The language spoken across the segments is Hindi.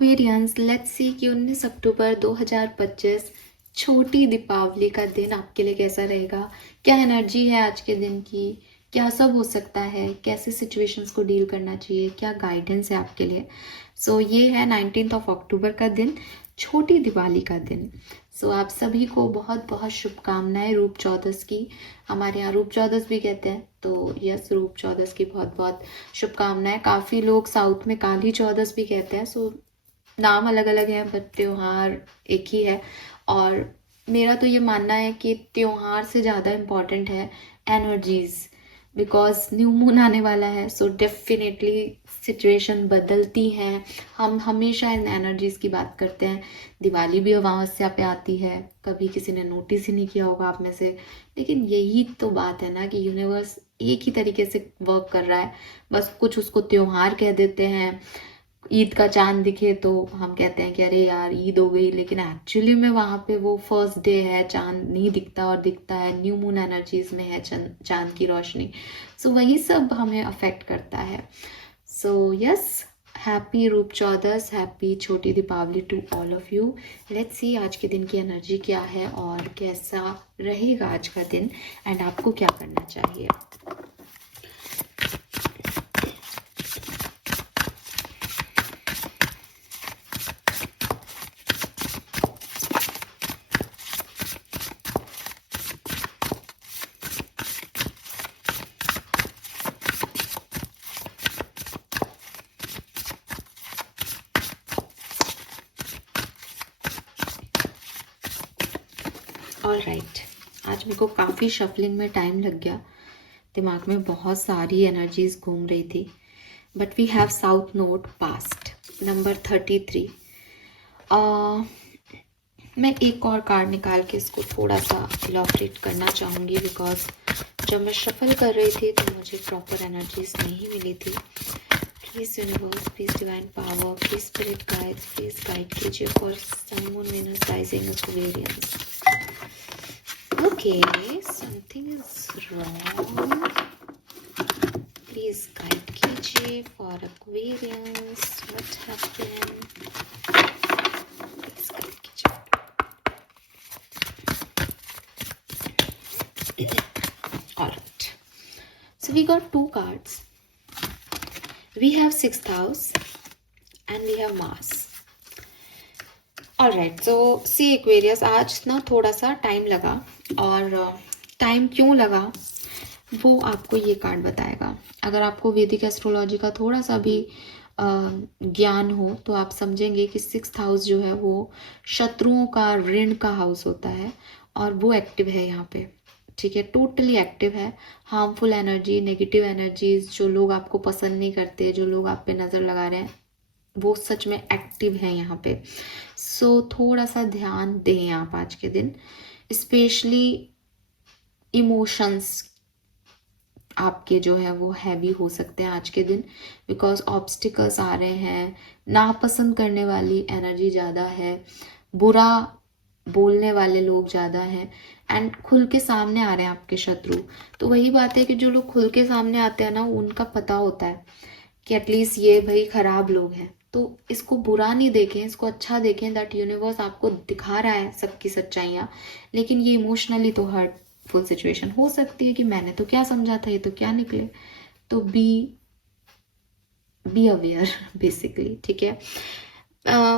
एक्वेरियंस, लेट्स सी कि 19 अक्टूबर 2025 छोटी दीपावली का दिन आपके लिए कैसा रहेगा। क्या एनर्जी है आज के दिन की, क्या सब हो सकता है, कैसे सिचुएशंस को डील करना चाहिए, क्या गाइडेंस है आपके लिए। ये है 19 अक्टूबर का दिन, छोटी दिवाली का दिन। आप सभी को बहुत बहुत शुभकामनाएं रूप चौदस की। हमारे यहाँ रूप चौदस भी कहते हैं, तो यस, रूप चौदस की बहुत बहुत शुभकामनाएं। काफ़ी लोग साउथ में काली चौदस भी कहते हैं। नाम अलग अलग हैं बट त्योहार एक ही है। और मेरा तो ये मानना है कि त्योहार से ज़्यादा इम्पॉर्टेंट है एनर्जीज, बिकॉज न्यू मून आने वाला है। डेफिनेटली सिचुएशन बदलती हैं। हम हमेशा इन एनर्जीज की बात करते हैं। दिवाली भी अमावस्या पे आती है, कभी किसी ने नोटिस ही नहीं किया होगा आप में से। लेकिन यही तो बात है ना कि यूनिवर्स एक ही तरीके से वर्क कर रहा है। बस कुछ उसको त्योहार कह देते हैं। ईद का चांद दिखे तो हम कहते हैं कि अरे यार ईद हो गई, लेकिन एक्चुअली में वहाँ पे वो फर्स्ट डे है, चांद नहीं दिखता और दिखता है न्यू मून एनर्जीज में है चांद की रोशनी। वही सब हमें अफेक्ट करता है। यस, हैप्पी रूप Chaudas, happy Chhoti Deepavali to all of you. Let's see आज के दिन की एनर्जी क्या है और कैसा रहेगा आज का दिन, एंड आपको क्या करना चाहिए। ऑलराइट, आज मेरे को काफ़ी शफलिंग में टाइम लग गया। दिमाग में बहुत सारी एनर्जीज घूम रही थी। But we have south node past number 33। मैं एक और कार्ड निकाल के इसको थोड़ा सा इलॉबरेट करना चाहूँगी, बिकॉज जब मैं शफल कर रही थी तो मुझे प्रॉपर एनर्जीज नहीं मिली थी। Please universe, please divine power, please spirit guides, please guide कीजिए for sun, moon, Venus, rising, Aquarians. Okay, something is wrong. Please guide कीजिए for Aquarius. What happened? Please guide कीजिए. Alright. So we got two cards. We have 6th house and we have Mars. Alright, see Aquarius, आज ना थोड़ा सा टाइम लगा, और टाइम क्यों लगा वो आपको ये कार्ड बताएगा। अगर आपको वैदिक एस्ट्रोलॉजी का थोड़ा सा भी ज्ञान हो तो आप समझेंगे कि 6th हाउस जो है वो शत्रुओं का, ऋण का हाउस होता है, और वो एक्टिव है यहाँ पे। ठीक है, टोटली एक्टिव है। हार्मफुल एनर्जी, नेगेटिव एनर्जीज, जो लोग आपको पसंद नहीं करते, जो लोग आप पे नज़र लगा रहे हैं, वो सच में एक्टिव है यहाँ पे। थोड़ा सा ध्यान दें आप आज के दिन। स्पेशली इमोशंस आपके जो है वो हैवी हो सकते हैं आज के दिन, बिकॉज ऑब्स्टिकल्स आ रहे हैं, नापसंद करने वाली एनर्जी ज़्यादा है, बुरा बोलने वाले लोग ज़्यादा हैं, एंड खुल के सामने आ रहे हैं आपके शत्रु। तो वही बात है कि जो लोग खुल के सामने आते हैं ना, उनका पता होता है कि एटलीस्ट ये भाई खराब लोग हैं। तो इसको बुरा नहीं देखें, इसको अच्छा देखें, दैट यूनिवर्स आपको दिखा रहा है सबकी सच्चाइयाँ। लेकिन ये इमोशनली तो हर्टफुल सिचुएशन हो सकती है कि मैंने तो क्या समझा था, ये तो क्या निकले। तो बी अवेयर बेसिकली। ठीक है,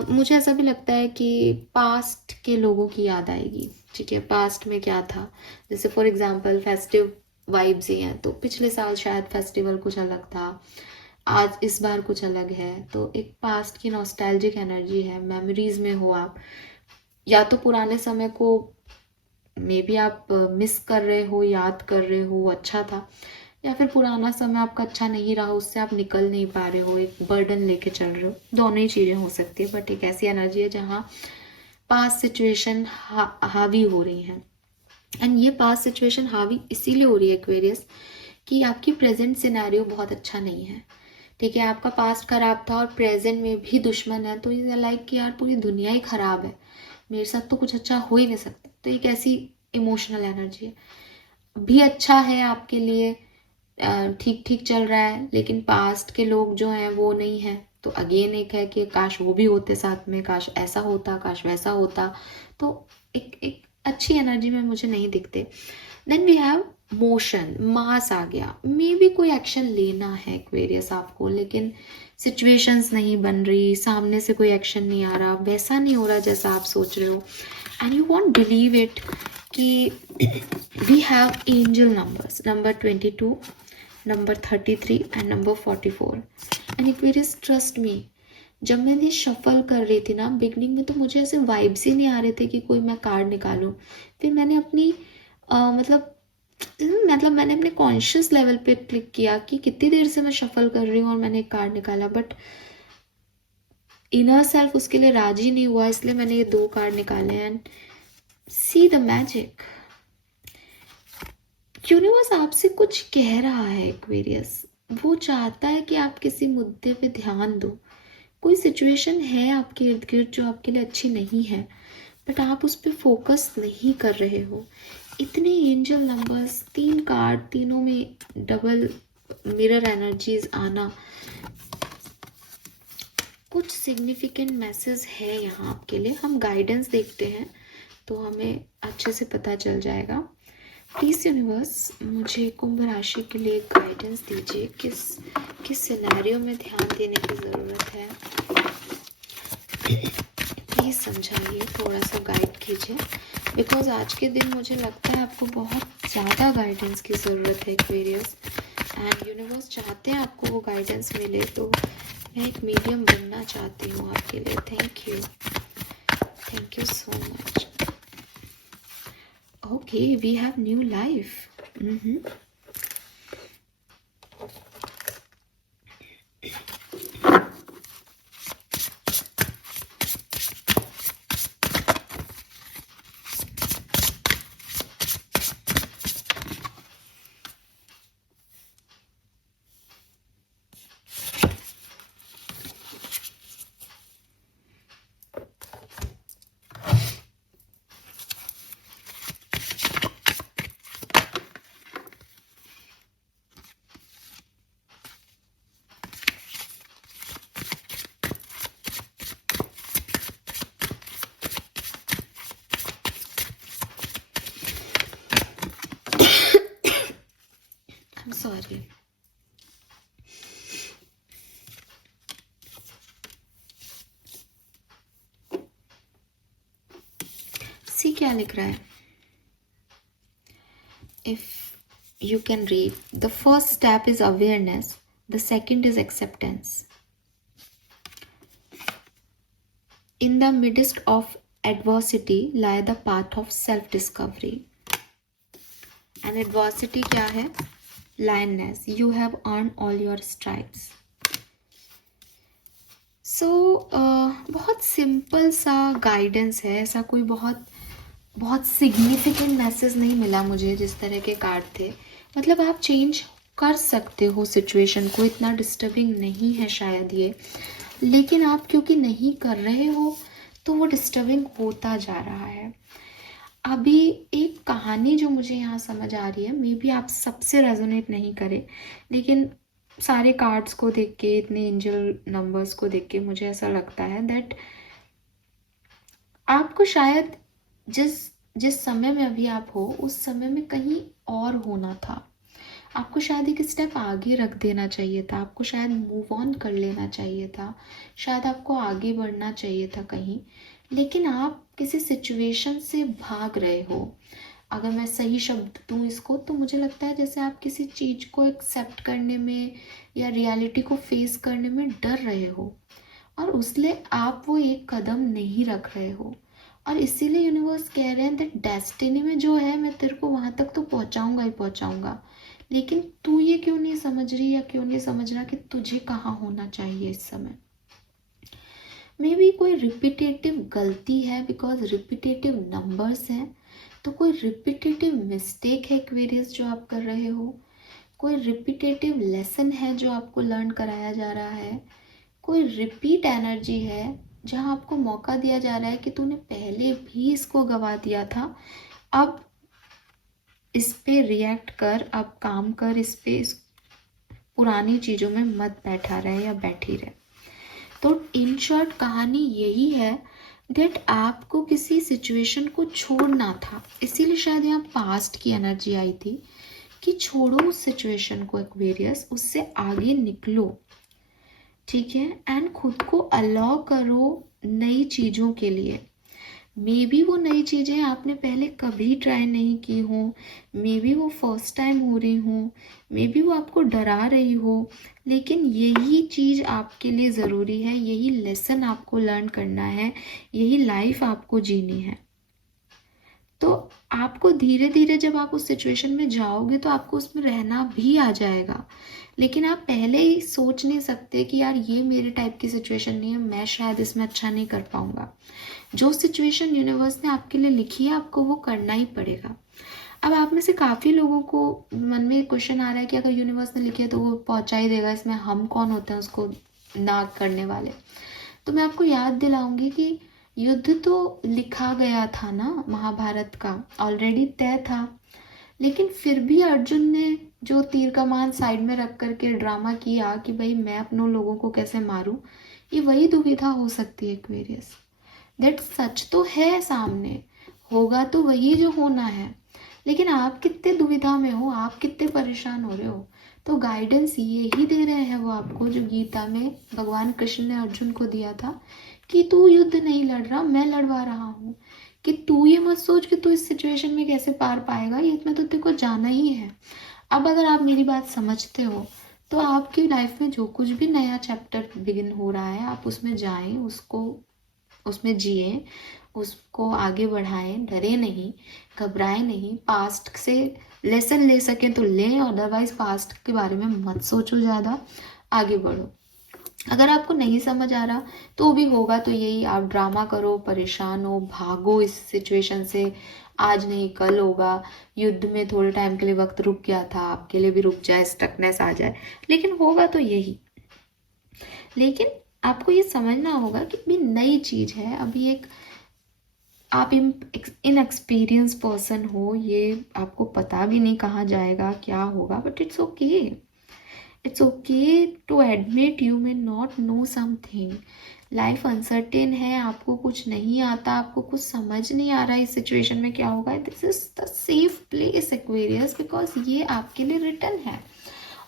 मुझे ऐसा भी लगता है कि पास्ट के लोगों की याद आएगी। ठीक है, पास्ट में क्या था, जैसे फॉर एग्जांपल फेस्टिव वाइब्स ही हैं, तो पिछले साल शायद फेस्टिवल कुछ अलग था, आज इस बार कुछ अलग है। तो एक पास्ट की नॉस्टैल्जिक एनर्जी है, मेमोरीज में हो आप, या तो पुराने समय को मे बी आप मिस कर रहे हो, याद कर रहे हो, अच्छा था, या फिर पुराना समय आपका अच्छा नहीं रहा, उससे आप निकल नहीं पा रहे हो, एक बर्डन लेके चल रहे हो। दोनों ही चीज़ें हो सकती है, बट एक ऐसी एनर्जी है जहाँ पास्ट सिचुएशन हावी हो रही है। एंड ये पास्ट सिचुएशन हावी इसीलिए हो रही है एक्वेरियस कि आपकी प्रेजेंट सिनेरियो बहुत अच्छा नहीं है। ठीक है, आपका पास्ट खराब था और प्रेजेंट में भी दुश्मन है, तो ये लाइक कि यार पूरी दुनिया ही खराब है, मेरे साथ तो कुछ अच्छा हो ही नहीं सकता। तो एक ऐसी इमोशनल एनर्जी है। भी अच्छा है आपके लिए, ठीक ठीक चल रहा है, लेकिन पास्ट के लोग जो हैं वो नहीं है, तो अगेन एक है कि काश वो भी होते साथ में, काश ऐसा होता, काश वैसा होता। तो एक अच्छी एनर्जी में मुझे नहीं दिखते। देन वी हैव मोशन, मास आ गया। मे बी कोई एक्शन लेना है एक्वेरियस आपको, लेकिन सिचुएशंस नहीं बन रही, सामने से कोई एक्शन नहीं आ रहा, वैसा नहीं हो रहा जैसा आप सोच रहे हो। And you won't believe it कि we have angel numbers, number 22, number 33 and number 44। And Aquarius trust me, जब मैं ये शफल कर रही थी ना बिगनिंग में, तो मुझे ऐसे वाइब्स ही नहीं आ रहे थे कि कोई मैं कार्ड निकालूं। फिर मैंने अपनी मतलब मैंने अपने कॉन्शियस लेवल पे क्लिक किया कि कितनी देर से मैं शफल कर रही हूँ, और मैंने एक कार्ड निकाला। बट इनर सेल्फ उसके लिए राजी नहीं हुआ, इसलिए मैंने ये 2 कार्ड निकाले। And see the magic, universe आपसे कुछ कह रहा है एक्वेरियस। वो चाहता है कि आप किसी मुद्दे पे ध्यान दो। कोई सिचुएशन है आपके इर्द गिर्द जो आपके लिए अच्छी नहीं है, बट आप उस पर फोकस नहीं कर रहे हो। इतने एंजल नंबर्स, 3 कार्ड, तीनों में डबल मिरर एनर्जीज आना, कुछ सिग्निफिकेंट मैसेज है यहाँ आपके लिए। हम गाइडेंस देखते हैं तो हमें अच्छे से पता चल जाएगा। प्लीज यूनिवर्स, मुझे कुंभ राशि के लिए गाइडेंस दीजिए, किस सिनेरियो में ध्यान देने की ज़रूरत है। प्लीज़ समझाइए, थोड़ा सा गाइड कीजिए, बिकॉज आज के दिन मुझे लगता है आपको बहुत ज़्यादा गाइडेंस की ज़रूरत है एक्वेरियस। एंड यूनिवर्स चाहते हैं आपको वो गाइडेंस मिले, तो मैं एक मीडियम बनना चाहती हूँ आपके लिए। Thank you so much. Okay, we have new life. Sorry. See क्या लिख रहा है? If you can read, the first step is awareness, the second is acceptance. In the midst of adversity lie the path of self discovery. And adversity क्या है? lioness, you have earned all your stripes. So बहुत सिंपल सा गाइडेंस है, ऐसा कोई बहुत सिग्निफिकेंट मैसेज नहीं मिला मुझे जिस तरह के कार्ड थे। मतलब आप चेंज कर सकते हो सिचुएशन को, इतना डिस्टर्बिंग नहीं है शायद ये, लेकिन आप क्योंकि नहीं कर रहे हो तो वो डिस्टर्बिंग होता जा रहा है। अभी एक कहानी जो मुझे यहाँ समझ आ रही है, मे बी आप सबसे रेजोनेट नहीं करे, लेकिन सारे कार्ड्स को देख के, इतने एंजल नंबर्स को देख के मुझे ऐसा लगता है दैट आपको शायद जिस समय में अभी आप हो उस समय में कहीं और होना था। आपको शायद एक स्टेप आगे रख देना चाहिए था, आपको शायद मूव ऑन कर लेना चाहिए था, शायद आपको आगे बढ़ना चाहिए था कहीं, लेकिन आप किसी सिचुएशन से भाग रहे हो। अगर मैं सही शब्द दूँ इसको, तो मुझे लगता है जैसे आप किसी चीज़ को एक्सेप्ट करने में या रियलिटी को फेस करने में डर रहे हो, और उसलिए आप वो एक कदम नहीं रख रहे हो। और इसीलिए यूनिवर्स कह रहे हैं दैट डेस्टिनी में जो है, मैं तेरे को वहाँ तक तो पहुँचाऊँगा ही पहुँचाऊँगा, लेकिन तू ये क्यों नहीं समझ रही या क्यों नहीं समझ रहा कि तुझे कहाँ होना चाहिए इस समय। मे बी कोई रिपीटेटिव गलती है, बिकॉज रिपीटेटिव नंबर्स हैं, तो कोई रिपीटेटिव मिस्टेक है एक्वेरियस जो आप कर रहे हो, कोई रिपीटेटिव लेसन है जो आपको लर्न कराया जा रहा है, कोई रिपीट एनर्जी है जहाँ आपको मौका दिया जा रहा है कि तूने पहले भी इसको गवा दिया था, अब इस पे रिएक्ट कर, अब काम कर, इस पुरानी चीज़ों में मत बैठा रहे या बैठी रहे। तो इन शॉर्ट कहानी यही है डेट आपको किसी सिचुएशन को छोड़ना था, इसीलिए शायद यहाँ पास्ट की एनर्जी आई थी कि छोड़ो उस सिचुएशन को एक्वेरियस, उससे आगे निकलो, ठीक है, एंड खुद को अलाउ करो नई चीज़ों के लिए। मे बी वो नई चीज़ें आपने पहले कभी ट्राई नहीं की हो, मे बी वो फर्स्ट टाइम हो रही हो, मे बी वो आपको डरा रही हो, लेकिन यही चीज़ आपके लिए ज़रूरी है, यही लेसन आपको लर्न करना है, यही लाइफ आपको जीनी है। तो आपको धीरे धीरे जब आप उस सिचुएशन में जाओगे तो आपको उसमें रहना भी आ जाएगा, लेकिन आप पहले ही सोच नहीं सकते कि यार ये मेरे टाइप की सिचुएशन नहीं है, मैं शायद इसमें अच्छा नहीं कर पाऊंगा। जो सिचुएशन यूनिवर्स ने आपके लिए लिखी है आपको वो करना ही पड़ेगा। अब आप में से काफ़ी लोगों को मन में क्वेश्चन आ रहा है कि अगर यूनिवर्स ने लिखी है तो वो पहुंचा ही देगा, इसमें हम कौन होते हैं उसको ना करने वाले। तो मैं आपको याद दिलाऊंगी कि युद्ध तो लिखा गया था ना, महाभारत का ऑलरेडी तय था, लेकिन फिर भी अर्जुन ने जो तीर कमान साइड में रख करके ड्रामा किया कि भाई मैं अपनों लोगों को कैसे मारूं, ये वही दुविधा हो सकती है एक्वेरियस। दैट सच तो है सामने, होगा तो वही जो होना है, लेकिन आप कितने दुविधा में हो, आप कितने परेशान हो रहे हो। तो गाइडेंस यही दे रहे हैं वो आपको जो गीता में भगवान कृष्ण ने अर्जुन को दिया था कि तू युद्ध नहीं लड़ रहा, मैं लड़वा रहा हूँ, कि तू ये मत सोच कि तू इस सिचुएशन में कैसे पार पाएगा, ये इसमें तो तेरे को जाना ही है। अब अगर आप मेरी बात समझते हो तो आपकी लाइफ में जो कुछ भी नया चैप्टर बिगिन हो रहा है आप उसमें जाएं, उसको उसमें जिए, उसको आगे बढ़ाएं, डरे नहीं, घबराएं नहीं, पास्ट से लेसन ले सकें तो लें, अदरवाइज पास्ट के बारे में मत सोचो ज़्यादा, आगे बढ़ो। अगर आपको नहीं समझ आ रहा तो भी होगा तो यही, आप ड्रामा करो, परेशान हो, भागो इस सिचुएशन से, आज नहीं कल होगा, युद्ध में थोड़े टाइम के लिए वक्त रुक गया था, आपके लिए भी रुक जाए, स्टकनेस आ जाए, लेकिन होगा तो यही। लेकिन आपको ये समझना होगा कि भी नई चीज़ है, अभी एक आप इनएक्सपीरियंस पर्सन हो, ये आपको पता भी नहीं कहाँ जाएगा क्या होगा, but it's okay, it's okay to admit you may not know something. Life uncertain है, आपको कुछ नहीं आता, आपको कुछ समझ नहीं आ रहा है इस सिचुएशन में क्या होगा, this is the safe place Aquarius, because ये आपके लिए रिटर्न है।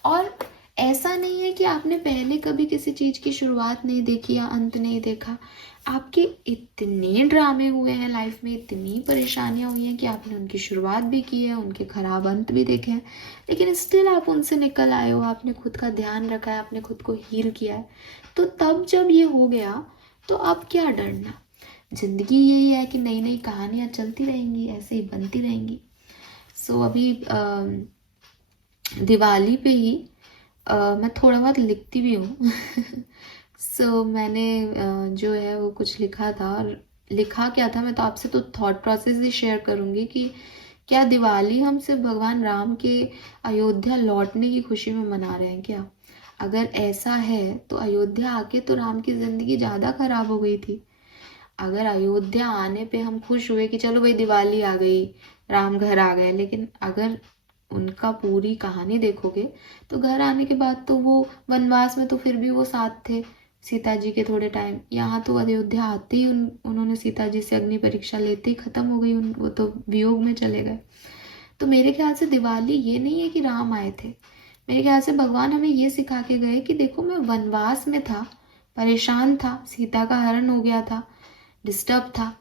और ऐसा नहीं है कि आपने पहले कभी किसी चीज़ की शुरुआत नहीं देखी या अंत नहीं देखा, आपके इतने ड्रामे हुए हैं लाइफ में, इतनी परेशानियां हुई हैं कि आपने उनकी शुरुआत भी की है, उनके खराब अंत भी देखे हैं, लेकिन स्टिल आप उनसे निकल आए हो, आपने खुद का ध्यान रखा है, आपने खुद को हील किया है। तो तब जब ये हो गया तो अब क्या डरना, जिंदगी यही है कि नई नई कहानियां चलती रहेंगी, ऐसे ही बनती रहेंगी। सो अभी दिवाली पे ही मैं थोड़ा बहुत लिखती भी हूँ सो मैंने जो है वो कुछ लिखा था, और लिखा क्या था मैं तो आपसे तो थॉट प्रोसेस ही शेयर करूँगी कि क्या दिवाली हम सिर्फ भगवान राम के अयोध्या लौटने की खुशी में मना रहे हैं क्या? अगर ऐसा है तो अयोध्या आके तो राम की ज़िंदगी ज़्यादा खराब हो गई थी। अगर अयोध्या आने पे हम खुश हुए कि चलो भाई दिवाली आ गई, राम घर आ गए, लेकिन अगर उनका पूरी कहानी देखोगे तो घर आने के बाद तो वो वनवास में तो फिर भी वो साथ थे सीता जी के थोड़े टाइम, यहाँ तो अयोध्या आते ही उन्होंने सीता जी से अग्नि परीक्षा लेते ही खत्म हो गई, वो तो वियोग में चले गए। तो मेरे ख्याल से दिवाली ये नहीं है कि राम आए थे, मेरे ख्याल से भगवान हमें ये सिखा के गए कि देखो मैं वनवास में था, परेशान था, सीता का हरण हो गया था, डिस्टर्ब था,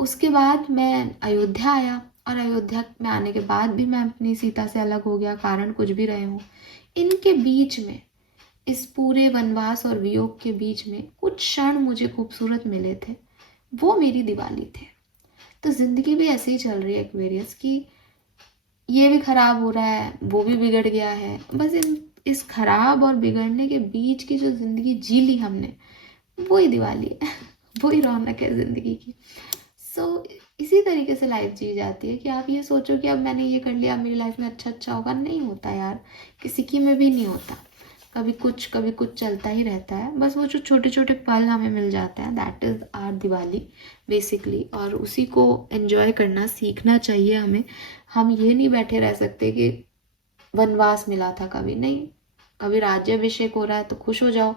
उसके बाद मैं अयोध्या आया, और अयोध्या में आने के बाद भी मैं अपनी सीता से अलग हो गया, कारण कुछ भी रहे हो, इनके बीच में, इस पूरे वनवास और वियोग के बीच में कुछ क्षण मुझे खूबसूरत मिले थे, वो मेरी दिवाली थे। तो जिंदगी भी ऐसे ही चल रही है एक्वेरियस की, ये भी खराब हो रहा है, वो भी बिगड़ गया है, बस इस खराब और बिगड़ने के बीच की जो जिंदगी जी ली हमने, वही दिवाली है वही रौनक है जिंदगी की। सो इसी तरीके से लाइफ जी जाती है कि आप ये सोचो कि अब मैंने ये कर लिया, मेरी लाइफ में अच्छा होगा, नहीं होता यार, किसी की में भी नहीं होता, कभी कुछ चलता ही रहता है, बस वो जो छोटे छोटे पल हमें मिल जाते हैं, that is our Diwali basically, और उसी को एंजॉय करना सीखना चाहिए हमें। हम ये नहीं बैठे रह सकते कि वनवास मिला था, कभी नहीं, कभी राज्याभिषेक हो रहा है तो खुश हो जाओ,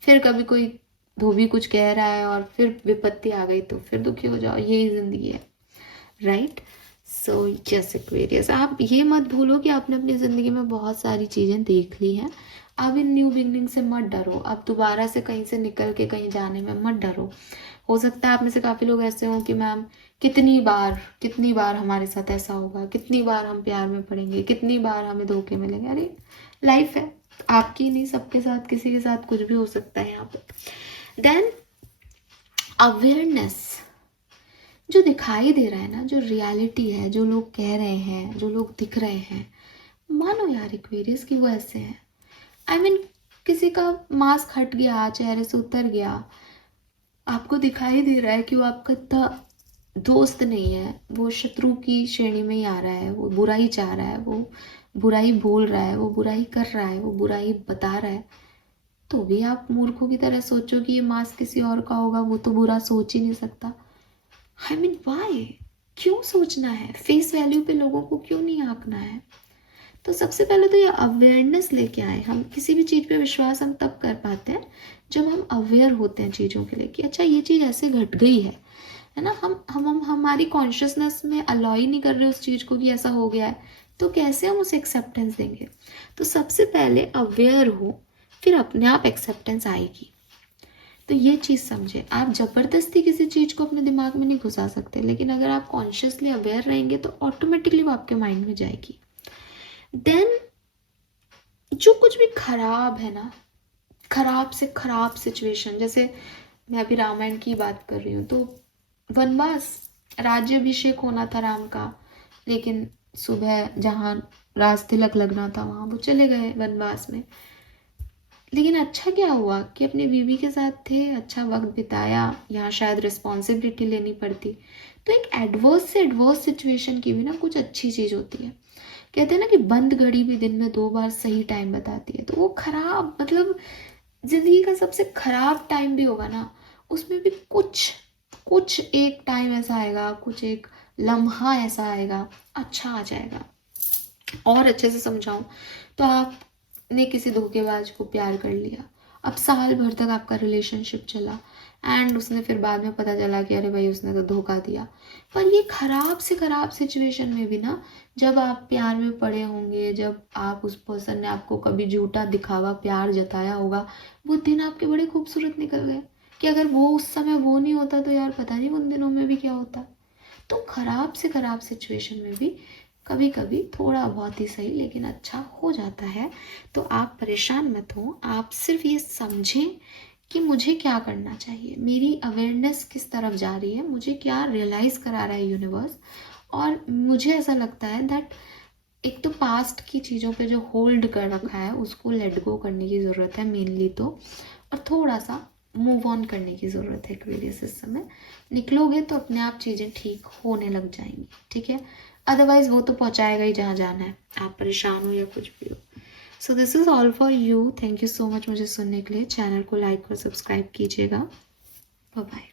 फिर कभी कोई धोबी कुछ कह रहा है और फिर विपत्ति आ गई तो फिर दुखी हो जाओ, यही जिंदगी है, राइट। सो यस एक्वेरियस, आप ये मत भूलो कि आपने अपनी ज़िंदगी में बहुत सारी चीज़ें देख ली हैं। अब इन न्यू बिगनिंग से मत डरो, अब दोबारा से कहीं से निकल के कहीं जाने में मत डरो। हो सकता है आप में से काफ़ी लोग ऐसे हों कि मैम कितनी बार हमारे साथ ऐसा होगा, कितनी बार हम प्यार में पड़ेंगे, कितनी बार हमें धोखे मिलेंगे। अरे लाइफ है, आपकी नहीं, सबके साथ, किसी के साथ कुछ भी हो सकता है यहाँ पे। देन अवेयरनेस, जो दिखाई दे रहा है ना, जो रियलिटी है, जो लोग कह रहे हैं, जो लोग दिख रहे हैं, मानो यार एक्वेरियस की वो ऐसे हैं। आई मीन किसी का मास्क हट गया, चेहरे से उतर गया, आपको दिखाई दे रहा है कि वो आपका इतना दोस्त नहीं है, वो शत्रु की श्रेणी में ही आ रहा है, वो बुराई चाह रहा है, वो बुराई बोल रहा है, वो बुराई कर रहा है, वो बुराई बता रहा है, तो भी आप मूर्खों की तरह सोचो कि ये मास्क किसी और का होगा, वो तो बुरा सोच ही नहीं सकता। आई मीन वाई, क्यों सोचना है? फेस वैल्यू पे लोगों को क्यों नहीं आंकना है? तो सबसे पहले तो ये अवेयरनेस लेके आए। हम किसी भी चीज़ पे विश्वास हम तब कर पाते हैं जब हम अवेयर होते हैं चीज़ों के लिए कि अच्छा ये चीज़ ऐसे घट गई है ना। हम हमारी कॉन्शियसनेस में अलाउ ही नहीं कर रहे उस चीज़ को कि ऐसा हो गया है, तो कैसे हम उसे एक्सेप्टेंस देंगे? तो सबसे पहले अवेयर हो, फिर अपने आप एक्सेप्टेंस आएगी। तो ये चीज़ समझे, आप ज़बरदस्ती किसी चीज़ को अपने दिमाग में नहीं घुसा सकते, लेकिन अगर आप कॉन्शियसली अवेयर रहेंगे तो ऑटोमेटिकली वो आपके माइंड में जाएगी। देन जो कुछ भी खराब है ना, खराब से खराब सिचुएशन, जैसे मैं अभी रामायण की बात कर रही हूँ, तो वनवास, राज्याभिषेक होना था राम का, लेकिन सुबह जहाँ राज तिलक लगना था वहाँ वो चले गए वनवास में। लेकिन अच्छा क्या हुआ कि अपनी बीवी के साथ थे, अच्छा वक्त बिताया, यहाँ शायद रिस्पॉन्सिबिलिटी लेनी पड़ती। तो एक एडवर्स से एडवर्स सिचुएशन की भी ना कुछ अच्छी चीज़ होती है। कहते हैं ना कि बंद घड़ी भी दिन में 2 बार सही टाइम बताती है। तो वो खराब, मतलब जिंदगी का सबसे खराब टाइम भी होगा ना, उसमें भी कुछ एक टाइम ऐसा आएगा, कुछ एक लम्हा ऐसा आएगा, अच्छा आ जाएगा। और अच्छे से समझाऊं तो आपने किसी धोखेबाज को प्यार कर लिया, अब साल भर तक आपका रिलेशनशिप चला, एंड उसने फिर बाद में पता चला कि अरे भाई उसने तो धोखा दिया। पर ये खराब से खराब सिचुएशन में भी ना, जब आप प्यार में पड़े होंगे, जब आप उस पर्सन ने आपको कभी झूठा दिखावा प्यार जताया होगा, वो दिन आपके बड़े खूबसूरत निकल गए कि अगर वो उस समय वो नहीं होता तो यार पता नहीं उन दिनों में भी क्या होता। तो खराब से खराब सिचुएशन में भी कभी कभी थोड़ा बहुत ही सही लेकिन अच्छा हो जाता है। तो आप परेशान मत हो, आप सिर्फ ये समझें कि मुझे क्या करना चाहिए, मेरी अवेयरनेस किस तरफ जा रही है, मुझे क्या रियलाइज़ करा रहा है यूनिवर्स। और मुझे ऐसा लगता है दैट एक तो पास्ट की चीज़ों पे जो होल्ड कर रखा है उसको लेट गो करने की ज़रूरत है मेनली तो, और थोड़ा सा मूव ऑन करने की ज़रूरत है एक्वेरियस। इस समय निकलोगे तो अपने आप चीज़ें ठीक होने लग जाएंगी, ठीक है। अदरवाइज वो तो पहुंचाएगा ही जहाँ जाना है, आप परेशान हो या कुछ भी हो। So this is all for you, thank you so much मुझे सुनने के लिए। चैनल को लाइक और सब्सक्राइब कीजिएगा। Bye bye.